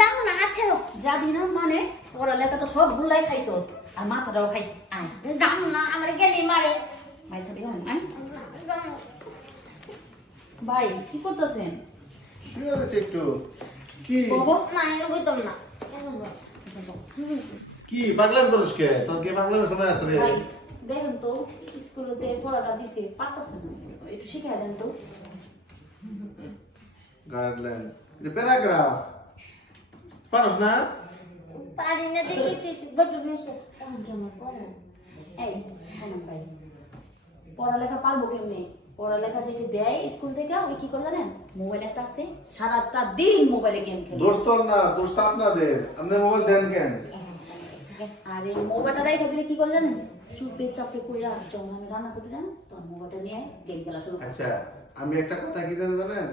যাবো না, আচ্ছা যাবি না মানে পড়ালেখা তো সব ভুলাই খাইছস আর মাথাটাও খাইছিস আয় যাবো না, আমার গেলে মারে। ভাই খাবি আয় যাবো। ভাই কি করতেছেন কি হয়েছে একটু? কি বাবা না, এটা কইতাম না। কি পাগলাম করিস কে? তোর কি পাগলামের সময় আছে রে? ভাই দেখেন তো স্কুলেতে পড়াটা দিছে পারতাছেন না একটু শিখাই দেন তো গাইডলাইন এটা প্যারাগ্রাফ পারস না? পারি না দেখি তুই গটু মিশে তখন কি আমার পড়া। এই শোনেন ভাই পড়ালেখা পারবো কেমনে পড়ালেখা যেটি দেয় স্কুল থেকে ওই কি করে জানেন মোবাইল একটা আছে সারাটা দিন মোবাইলে গেম খেলে দোষ তোর না, দোষ তো আপনাদের। আপনি মোবাইল দেন কেন? আর এই মোবাইলটা রেখে দিলে কি করে জানেন চুপে চাপে কইরা যখন আমি রান্না করতে যান তখন মোবাইলটা নিয়ে গেম খেলা শুরু করে আচ্ছা, আমি একটা কথা কি জানেন?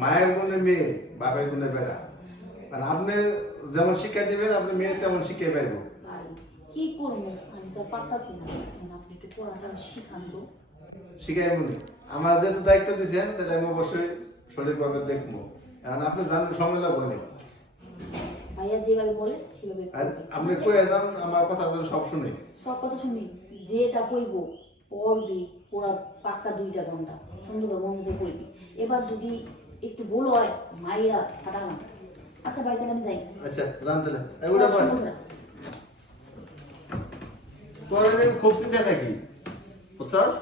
মায়ের গুণে মেয়ে, বাপের গুণে বেটা। মানে আপনি যেমন শিক্ষা দিবেন, আপনি মেয়ে তেমন শিক্ষা পাইব। ভাই কি করবো আমি তো আর পারতাছি না এখন আপনি একটু পড়াটা শিখান তো শিখাই মনে আমার যেহেতু দায়িত্ব দিয়েছেন, তাহলে আমি অবশ্যই সঠিকভাবে দেখবো। এখন আপনি জানতে সময় লাগবে না। ভাইয়া যেভাবে বলে সেভাবে আর করবে। আপনি ঠিক আছে? কয়ে যান, আমার কথা যেন সব শুনে। সব কথা শুনি যেটা কইব পড়বি পুরা পাক্কা 2টা ঘন্টা সুন্দর করে মন দিয়ে পড়বি এবার যদি একটু ভুল হয় মাইয়া ফাটা না আচ্ছা ভাই তাহলে আমি যাই আচ্ছা, জানতে এগুলো ভাই শুনুন। তোর আমি খুব চিন্তা থাকি, বুঝছস?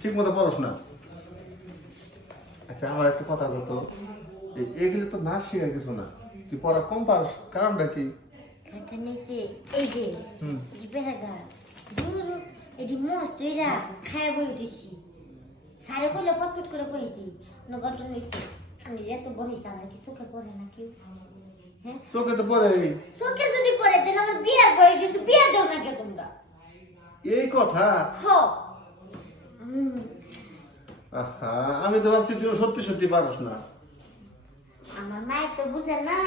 ঠিক মতো পড়স না। আচ্ছা, আমার একটা কথা বলতো, এগুলো তো না শিখার কিছু না, তুই পড়া কম পারস, কারণটা কি? কথা নিছে এই যে হুম। এই বেড়াগা দূর এটি মস্ত এরা খায় বই উঠেছি সারে করলে পটপট করে কইতি নগত নিছে আমি যে এত বড় হিসাব কি চোখে পড়ে না কেউ হ্যাঁ চোখে তো পড়ে। চোখে যদি পড়ে তাহলে আমার বিয়ার বয়স হয়েছে বিয়া দেও না কে তোমরা এই কথা? হ হুম আহা, আমি তো ভাবছি তুই সত্যি সত্যি পারস না। আমার মায়ের তো বুঝে না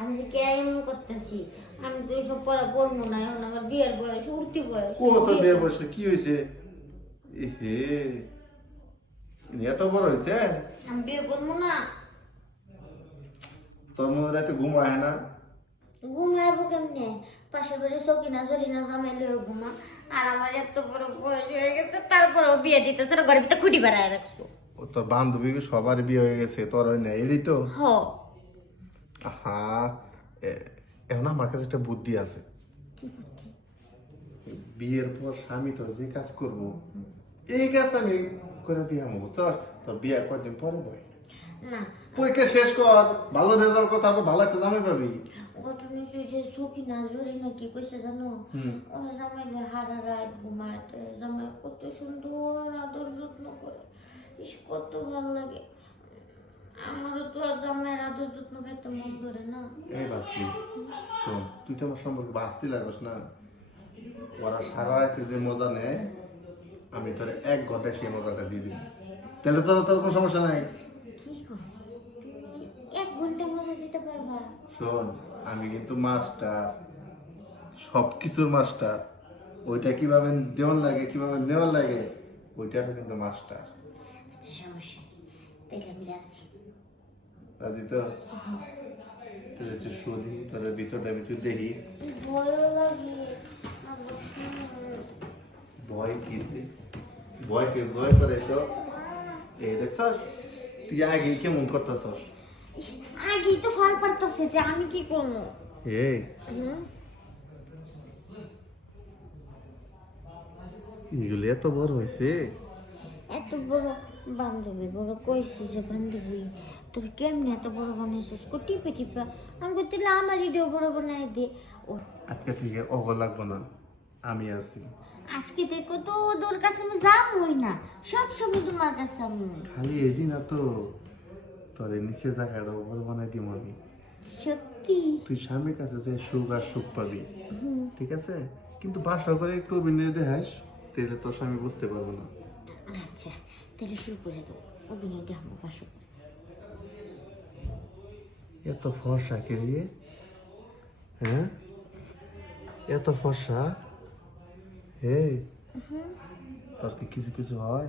আমি যে কে এমন করতেছি আমি তো এইসব পড়া পড়বো না এখন আমার বিয়ের বয়স উঠতি বয়স ও তোর বিয়ে বসে কি হয়েছে? এহে, ইনি এত বড় হয়েছে, আমি বিয়ে করবো না তোর মনে রাতে ঘুম হয় না? ঘুমাইবো কেমনে পাশে বাড়ি সকিনা জরিনা জামাই লয়ে ঘুমা আর আমার এত বড় বয়স হয়ে গেছে তারপরেও বিয়ে দিতেছে না ঘরের ভিতরে খুঁটি বাড়ায় রাখছো ও তোর বান্ধবী সবার বিয়ে হয়ে গেছে, তোর হয় না, এরই তো। হ আহা, এখন আমার কাছে একটা বুদ্ধি আছে। কি বুদ্ধি বিয়ের পর স্বামী তোর যে কাজ করব, এই কাজ আমি করে দিয়ে আমো, বুঝছস? তোর বিয়ে কয়দিন পরে বয়, না পরীক্ষা শেষ কর, ভালো রেজাল্ট কর, তারপর ভালো একটা জামাই পাবি। ঘটনা যে সকিনা জরিনা কি কইছে জানো হুম। ওরা জামাই হারা রাত ঘুমায় তো জামাই কত সুন্দর আদর যত্ন করে ইস কত ভালো লাগে আমারও তো আর জামাইয়ের আদর যত্ন করতে মন করে না এই বাস্তি, শোন, তুই তো আমার সম্পর্কে বাস্তি লাগস না। ওরা সারা রাতে যে মজা নেয়, আমি তোর 1 ঘন্টায় সেই মজাটা দিয়ে দিব, তাহলে তোর কোনো সমস্যা নাই। কি কর তুমি 1 ঘন্টা মজা দিতে পারবা শোন, আমি কিন্তু মাস্টার, সব কিছুর মাস্টার। ওইটা কিভাবে দেওয়ান লাগে, কিভাবে নেওয়ার লাগে, ওইটারও কিন্তু মাস্টার। আচ্ছা সমস্যা নেই তাইলে আমি রাজি রাজি তো? তাহলে একটু শুধি, তোর ভিতরটা আমি একটু দেখি। ভয়ও লাগে ভয় কি রে? ভয়কে জয় করে তো। এই দেখছস, তুই আগে কেমন করতেছস? আগেই তো ফল পড়তেছে যে আমি কি করবো এই এগুলো এত বড় হয়েছে। এত বড় বান্ধবী বড় কইছি যে বান্ধবী তোর কেমনি এত বড় বানাইছিস টিপে টিপে আমি করতে আমার ভিডিও বড় বানাই দে ও আজকে থেকে অগ লাগবো না, আমি আছি। আজকে থেকে তো তোর কাছে আমি যাবই না সব সময় তোমার কাছে আমি খালি এদিন না তো, তোর এই নিচে জায়গাটা বড় বানাই দিব আমি। সত্যি তুই স্বামীর কাছে যে সুখ আর সুখ পাবি, ঠিক আছে? কিন্তু বাসা করে একটু অভিনয় দেখাস, তাহলে তোর স্বামী বুঝতে পারবে না। আচ্ছা তাহলে শুরু করে দাও অভিনয় দেখো পাশে এত ফর্সা কে রে? হ্যাঁ, এত ফর্সা। এই তোর কি কিছু কিছু হয়?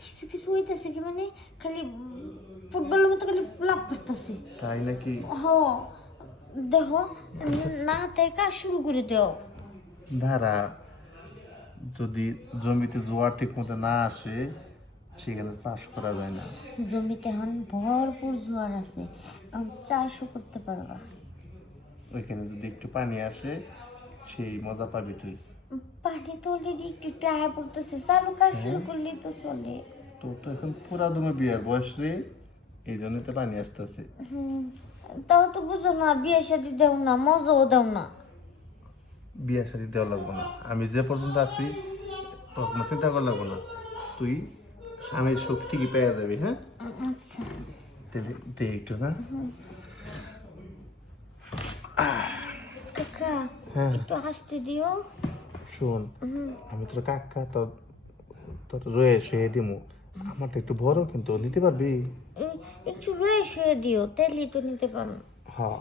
কিছু কিছু হইতেছে কি মানে খালি ফুটবলের মতো খালি লাভ করতেছে তাই নাকি? হ দেখো না তাই কাজ শুরু করে দাও। ধারা যদি জমিতে জোয়ার ঠিক মতো না আসে সেখানে চাষ করা যায় না। জমিতে এখন ভরপুর জোয়ার আছে, চাষও করতে পারবা। ওইখানে যদি একটু পানি আসে সেই মজা পাবি তুই। পানি তো অলরেডি একটু একটু আয়া পড়তেছে, চালু কাজ শুরু করলেই তো চলে। তোর তো এখন পুরা দমে বিয়ার বয়স রে, এই জন্যই তো পানি আসতেছে। তাও তো বুঝো না, বিয়ে শাদি দেও না, মজাও দাও না। বিয়া শাদি দেওয়া লাগবো না, আমি যে পর্যন্ত আছি তোর কোনো চিন্তা করা লাগবো না। তুই স্বামীর সুখ ঠিকই পেয়ে যাবি। হ্যাঁ আচ্ছা দে একটু না। কাকা হ্যাঁ একটু হাসতে দিও। শোন, আমি তোর কাকা, তোর তোর রয়ে শুয়ে দিমু। আমারটা একটু বড় কিন্তু নিতে পারবি। একটু রয়ে শুয়ে দিও, তাইলেই তো নিতে পারো। হ্যাঁ